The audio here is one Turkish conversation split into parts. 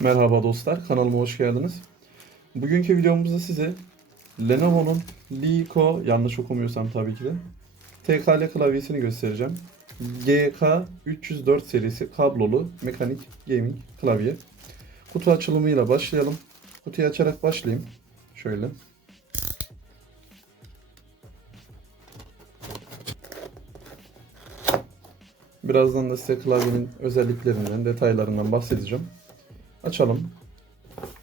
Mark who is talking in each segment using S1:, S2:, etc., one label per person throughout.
S1: Merhaba dostlar, kanalıma hoş geldiniz. Bugünkü videomuzda size Lenovo'nun Lico, yanlış okumuyorsam tabii ki de, TKL klavyesini göstereceğim. GK304 serisi kablolu mekanik gaming klavye. Kutu açılımıyla başlayalım. Kutuyu açarak başlayayım. Şöyle. Birazdan da size klavyenin özelliklerinden, detaylarından bahsedeceğim. Açalım.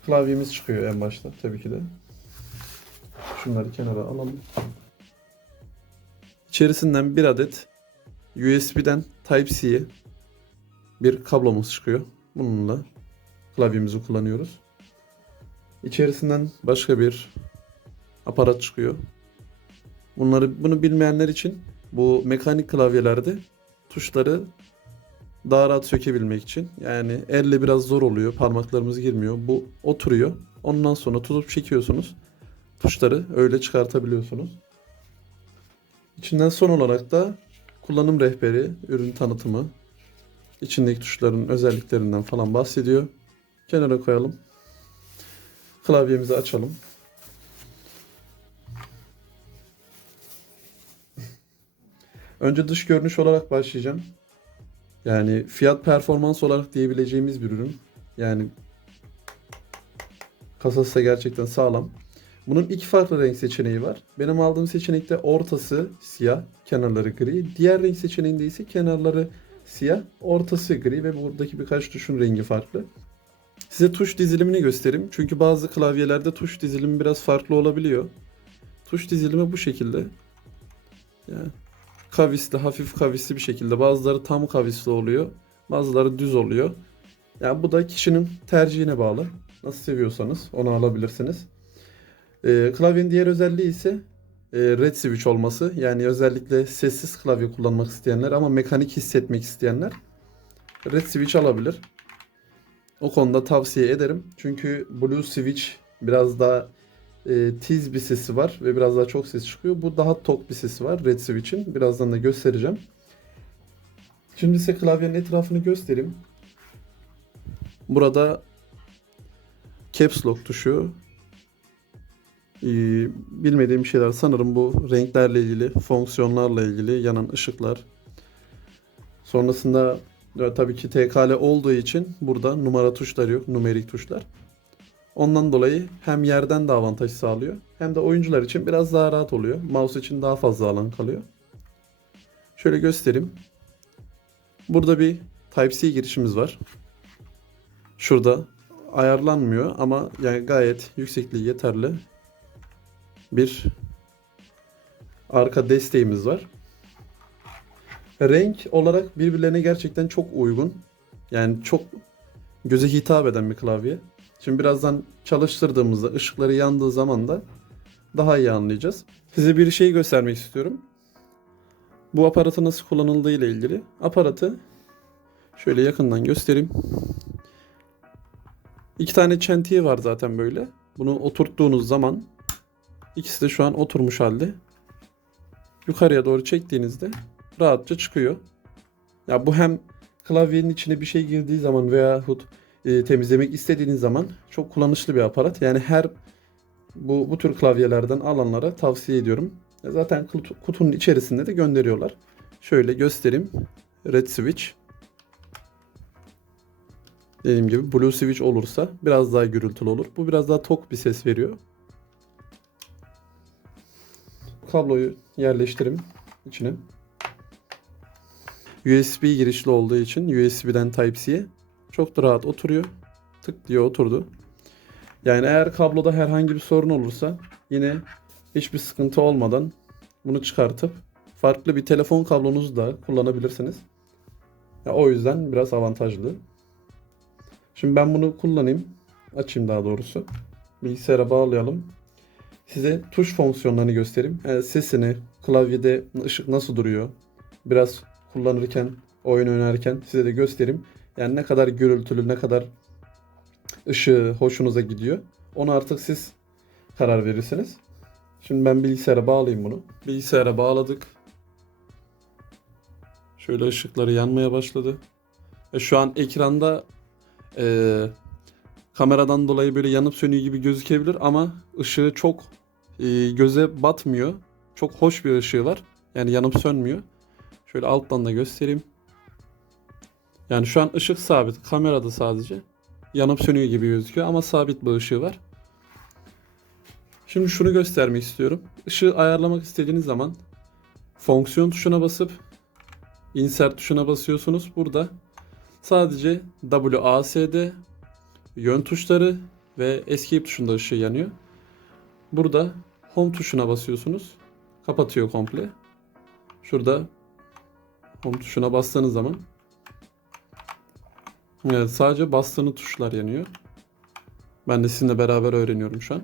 S1: Klavyemiz çıkıyor en başta tabii ki de. Şunları kenara alalım. İçerisinden bir adet USB'den Type-C'ye bir kablomuz çıkıyor. Bununla klavyemizi kullanıyoruz. İçerisinden başka bir aparat çıkıyor. Bunları bunu bilmeyenler için bu mekanik klavyelerde tuşları daha rahat sökebilmek için. Yani elle biraz zor oluyor. Parmaklarımız girmiyor. Bu oturuyor. Ondan sonra tutup çekiyorsunuz. Tuşları öyle çıkartabiliyorsunuz. İçinden son olarak da kullanım rehberi, ürün tanıtımı, içindeki tuşların özelliklerinden falan bahsediyor. Kenara koyalım. Klavyemizi açalım. Önce dış görünüş olarak başlayacağım. Yani fiyat performans olarak diyebileceğimiz bir ürün. Yani kasası da gerçekten sağlam. Bunun iki farklı renk seçeneği var. Benim aldığım seçenekte ortası siyah, kenarları gri. Diğer renk seçeneğinde ise kenarları siyah, ortası gri ve buradaki birkaç tuşun rengi farklı. Size tuş dizilimini göstereyim. Çünkü bazı klavyelerde tuş dizilimi biraz farklı olabiliyor. Tuş dizilimi bu şekilde. Yani kavisli, hafif kavisli bir şekilde. Bazıları tam kavisli oluyor. Bazıları düz oluyor. Yani bu da kişinin tercihine bağlı. Nasıl seviyorsanız onu alabilirsiniz. Ee, klavyenin diğer özelliği ise e, red switch olması. Yani özellikle sessiz klavye kullanmak isteyenler ama mekanik hissetmek isteyenler red switch alabilir. O konuda tavsiye ederim. Çünkü blue switch biraz daha e, tiz bir sesi var ve biraz daha çok ses çıkıyor. Bu daha tok bir sesi var Red Switch'in. Birazdan da göstereceğim. Şimdi size klavyenin etrafını göstereyim. Burada Caps Lock tuşu. Ee, bilmediğim şeyler sanırım bu renklerle ilgili, fonksiyonlarla ilgili yanan ışıklar. Sonrasında e, tabii ki TKL olduğu için burada numara tuşları yok, numerik tuşlar. Ondan dolayı hem yerden de avantaj sağlıyor hem de oyuncular için biraz daha rahat oluyor. Mouse için daha fazla alan kalıyor. Şöyle göstereyim. Burada bir Type-C girişimiz var. Şurada ayarlanmıyor ama yani gayet yüksekliği yeterli. Bir arka desteğimiz var. Renk olarak birbirlerine gerçekten çok uygun. Yani çok göze hitap eden bir klavye. Şimdi birazdan çalıştırdığımızda ışıkları yandığı zaman da daha iyi anlayacağız. Size bir şey göstermek istiyorum. Bu aparatı nasıl kullanıldığı ile ilgili. Aparatı şöyle yakından göstereyim. İki tane çentiği var zaten böyle. Bunu oturttuğunuz zaman ikisi de şu an oturmuş halde. Yukarıya doğru çektiğinizde rahatça çıkıyor. Ya bu hem klavyenin içine bir şey girdiği zaman veyahut e, temizlemek istediğiniz zaman çok kullanışlı bir aparat. Yani her bu, bu tür klavyelerden alanlara tavsiye ediyorum. E, zaten kutu- kutunun içerisinde de gönderiyorlar. Şöyle göstereyim. Red switch. Dediğim gibi blue switch olursa biraz daha gürültülü olur. Bu biraz daha tok bir ses veriyor. Kabloyu yerleştirim içine. USB girişli olduğu için USB'den Type-C'ye çok da rahat oturuyor. Tık diye oturdu. Yani eğer kabloda herhangi bir sorun olursa yine hiçbir sıkıntı olmadan bunu çıkartıp farklı bir telefon kablonuzu da kullanabilirsiniz. Ya o yüzden biraz avantajlı. Şimdi ben bunu kullanayım. Açayım daha doğrusu. Bilgisayara bağlayalım. Size tuş fonksiyonlarını göstereyim. Yani sesini, klavyede ışık nasıl duruyor. Biraz kullanırken, oyun oynarken size de göstereyim. Yani ne kadar gürültülü, ne kadar ışığı hoşunuza gidiyor. Onu artık siz karar verirsiniz. Şimdi ben bilgisayara bağlayayım bunu. Bilgisayara bağladık. Şöyle ışıkları yanmaya başladı. Ve şu an ekranda e, Kameradan dolayı böyle yanıp sönüyor gibi gözükebilir ama ışığı çok e, göze batmıyor. Çok hoş bir ışığı var. Yani yanıp sönmüyor. Şöyle alttan da göstereyim. Yani şu an ışık sabit. Kamerada sadece. Yanıp sönüyor gibi gözüküyor ama sabit bir ışığı var. Şimdi şunu göstermek istiyorum. Işığı ayarlamak istediğiniz zaman fonksiyon tuşuna basıp insert tuşuna basıyorsunuz. Burada sadece WASD yön tuşları ve escape tuşunda ışığı yanıyor. Burada home tuşuna basıyorsunuz. Kapatıyor komple. Şurada home tuşuna bastığınız zaman Evet sadece bastığınız tuşlar yanıyor. Ben de sizinle beraber öğreniyorum şu an.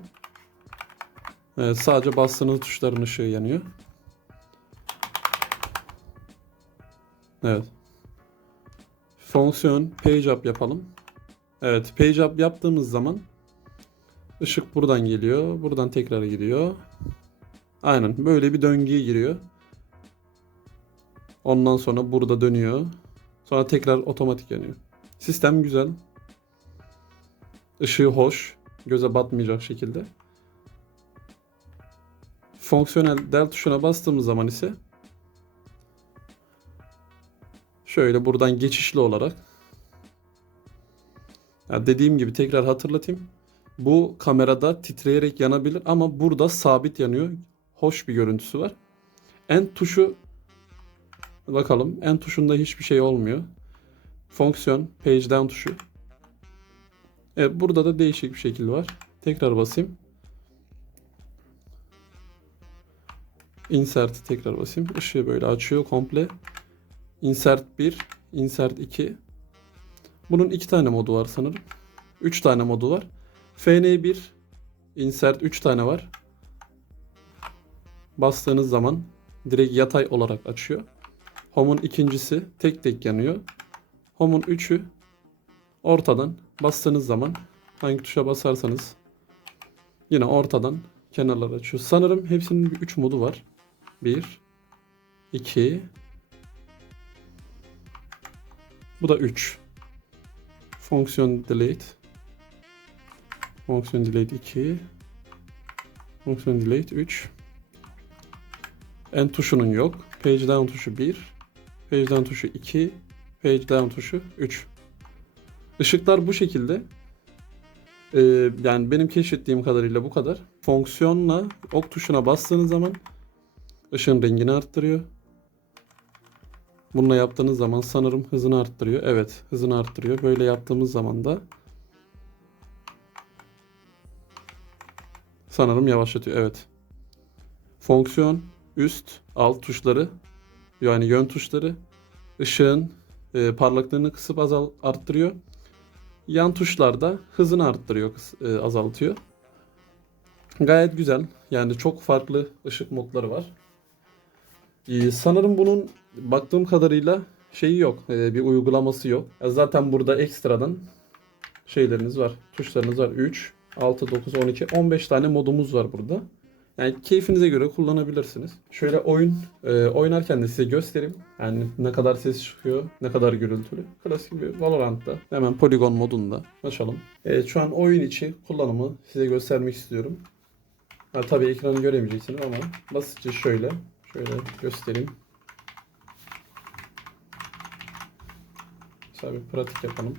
S1: Evet sadece bastığınız tuşların ışığı yanıyor. Evet. Fonksiyon page up yapalım. Evet page up yaptığımız zaman ışık buradan geliyor. Buradan tekrar gidiyor. Aynen böyle bir döngüye giriyor. Ondan sonra burada dönüyor. Sonra tekrar otomatik yanıyor. Sistem güzel. Işığı hoş. Göze batmayacak şekilde. Fonksiyonel del tuşuna bastığımız zaman ise şöyle buradan geçişli olarak ya dediğim gibi tekrar hatırlatayım. Bu kamerada titreyerek yanabilir ama burada sabit yanıyor. Hoş bir görüntüsü var. End tuşu bakalım. End tuşunda hiçbir şey olmuyor. Fonksiyon page down tuşu. Evet burada da değişik bir şekil var. Tekrar basayım. Insert tekrar basayım. Işığı böyle açıyor komple. Insert 1, insert 2. Bunun iki tane modu var sanırım. 3 tane modu var. FN1 insert 3 tane var. Bastığınız zaman direkt yatay olarak açıyor. Home'un ikincisi tek tek yanıyor. Home'un 3'ü ortadan bastığınız zaman hangi tuşa basarsanız yine ortadan kenarlar açıyor. Sanırım hepsinin bir 3 modu var. 1 2 Bu da 3. Fonksiyon delete. Fonksiyon delete 2. Fonksiyon delete 3. End tuşunun yok. Page down tuşu 1. Page down tuşu 2. Page down tuşu 3. Işıklar bu şekilde. Ee, yani benim keşfettiğim kadarıyla bu kadar. Fonksiyonla ok tuşuna bastığınız zaman ışığın rengini arttırıyor. Bununla yaptığınız zaman sanırım hızını arttırıyor. Evet, hızını arttırıyor. Böyle yaptığımız zaman da sanırım yavaşlatıyor. Evet. Fonksiyon, üst, alt tuşları yani yön tuşları ışığın e, parlaklığını kısıp azal arttırıyor. Yan tuşlarda hızını arttırıyor, e, azaltıyor. Gayet güzel. Yani çok farklı ışık modları var. Ee, sanırım bunun baktığım kadarıyla şeyi yok. e, bir uygulaması yok. Ya zaten burada ekstradan şeyleriniz var. Tuşlarınız var. 3, 6, 9, 12, 15 tane modumuz var burada. Yani keyfinize göre kullanabilirsiniz. Şöyle oyun e, oynarken de size göstereyim. Yani ne kadar ses çıkıyor, ne kadar gürültülü. Klasik bir Valorant'ta. Hemen Polygon modunda açalım. Evet şu an oyun içi kullanımı size göstermek istiyorum. Ha, tabii ekranı göremeyeceksiniz ama basitçe şöyle şöyle göstereyim. Mesela bir pratik yapalım.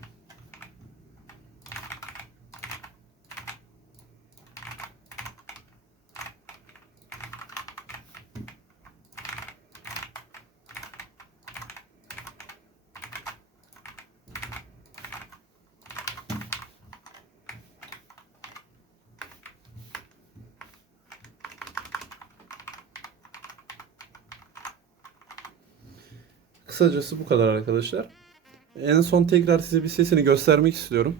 S1: Kısacası bu kadar arkadaşlar. En son tekrar size bir sesini göstermek istiyorum.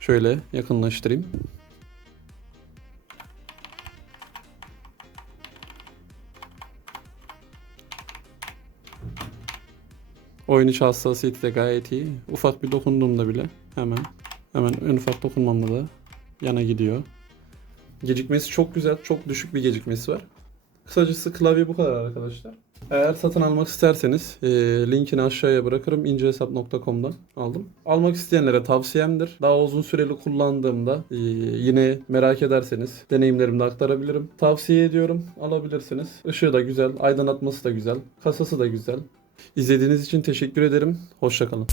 S1: Şöyle yakınlaştırayım. Oyun içi hassasiyeti de gayet iyi. Ufak bir dokunduğumda bile hemen hemen en ufak dokunmamla da yana gidiyor. Gecikmesi çok güzel. Çok düşük bir gecikmesi var. Kısacası klavye bu kadar arkadaşlar. Eğer satın almak isterseniz e, linkini aşağıya bırakırım. incehesap.com'dan aldım. Almak isteyenlere tavsiyemdir. Daha uzun süreli kullandığımda e, yine merak ederseniz deneyimlerimi de aktarabilirim. Tavsiye ediyorum. Alabilirsiniz. Işığı da güzel. Aydınlatması da güzel. Kasası da güzel. İzlediğiniz için teşekkür ederim. Hoşçakalın.